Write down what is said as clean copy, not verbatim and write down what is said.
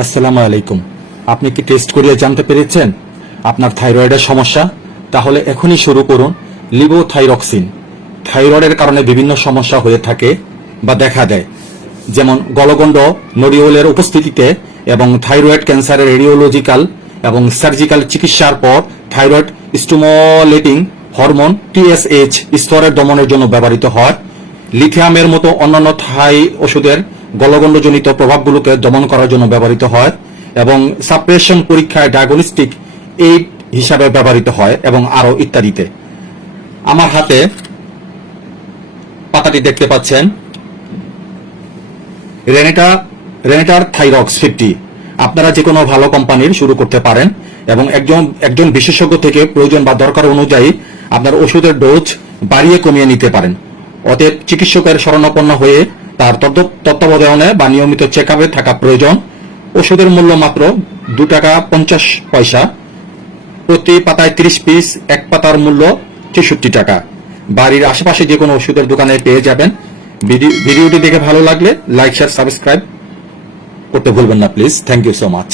আসসালামু আলাইকুম। আপনি কি টেস্ট করিয়ে জানতে পেরেছেন আপনার থাইরয়েডের সমস্যা? তাহলে এখনই শুরু করুন লিভোথাইরক্সিন। থাইরয়েডের কারণে বিভিন্ন সমস্যা হয়ে থাকে বা দেখা দেয়, যেমন গলগণ্ড নোডিউলের উপস্থিতিতে এবং থাইরয়েড ক্যান্সারের রেডিওলজিক্যাল এবং সার্জিক্যাল চিকিৎসার পর থাইরয়েড স্টিমুলেটিং হরমোন টিএসএইচ স্তরের দমনের জন্য ব্যবহৃত হয়। লিথিয়ামের মতো অন্যান্য থাই ওষুধের গলগণ্ডজনিত প্রভাবগুলোকে দমন করার জন্য ব্যবহৃত হয় এবং সাপ্রেশন পরীক্ষায় ডায়াগনস্টিক এইড হিসাবে ব্যবহৃত হয় এবং আরো ইত্যাদিতে। আমার হাতে পাতাটি দেখতে পাচ্ছেন, রেনেটার থাইরক্স 50। আপনারা যে কোনো ভালো কোম্পানির শুরু করতে পারেন এবং একজন বিশেষজ্ঞ থেকে প্রয়োজন বা দরকার অনুযায়ী আপনার ওষুধের ডোজ বাড়িয়ে কমিয়ে নিতে পারেন। অতএব চিকিৎসকের শরণাপন্ন হয়ে তার তত্ত্বাবধানে বা নিয়মিত চেক আপে থাকা প্রয়োজন। ওষুধের মূল্য মাত্র $2.50। প্রতি পাতায় 30 পিস, এক পাতার মূল্য 63 টাকা। বাড়ির আশেপাশে যে কোনো ওষুধের দোকানে পেয়ে যাবেন। ভিডিওটি দেখে ভালো লাগলে লাইক, শেয়ার, সাবস্ক্রাইব করতে ভুলবেন না please. Thank you so much.